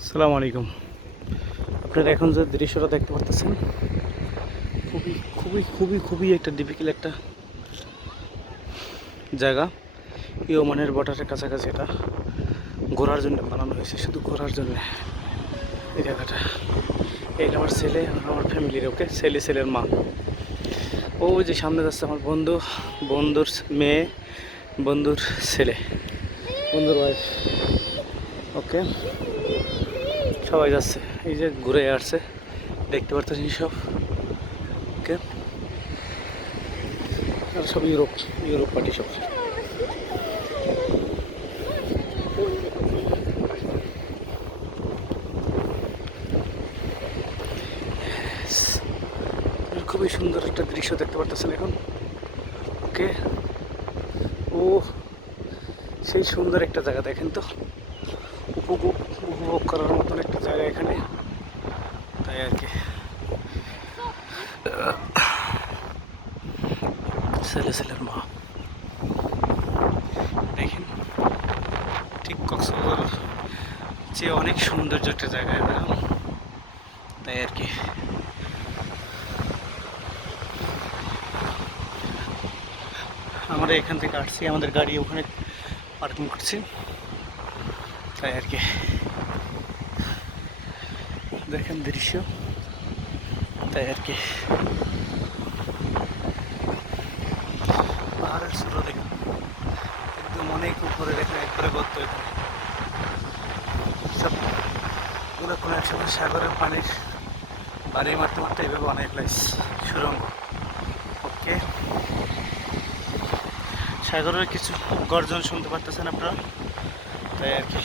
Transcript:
আসসালামু আলাইকুম। আপনারা এখন যে দৃশ্যটা দেখতে পাচ্ছেন, খুবই খুবই খুবই খুবই একটা ডিফিকাল্ট একটা জায়গা। ওমানের বর্ডারের কাছাকাছি এটা ঘোরার জন্য বানানো হয়েছে, শুধু ঘোরার জন্য এই জায়গাটা। এটা আমার ছেলে আর আমার ফ্যামিলির, ওকে ছেলের মা। ও যে সামনে যাচ্ছে আমার বন্ধু, বন্ধুর মেয়ে, বন্ধুর ছেলে, বন্ধুর ওয়াইফ। ওকে, সবাই যাচ্ছে, এই যে ঘুরে আসছে, দেখতে পারতেছেন সব। ওকে, আর সব ইউরোপ পার্টি সব। খুবই সুন্দর একটা দৃশ্য দেখতে পারতেছেন এখন। ওকে, ও সেই সুন্দর একটা জায়গা দেখেন তো, উপভোগ করার মতন একটা জায়গা এখানে, তাই আর কি। ছেলের মা দেখেন, ঠিক কক্সবাজার যে অনেক সৌন্দর্য একটা জায়গা এটা, তাই আর কি। আমরা এখান থেকে আসছি, আমাদের গাড়ি ওখানে পার্কিং করছি, তাই আর কি। দেখেন দৃশ্য, তাই আর কি। পাহাড়ের চূড়া দেখেন, একদম অনেক উপরে দেখেন, একবারে গর্ত এখানে সব গুলো কোনো একসাথে সাগরের পানির বাড়ি মারতে মারতে এইভাবে অনেক লাইস সুরঙ্গ। ওকে, সাগরের কিছু গর্জন শুনতে পারতেছেন আপনারা, তাই আর কি।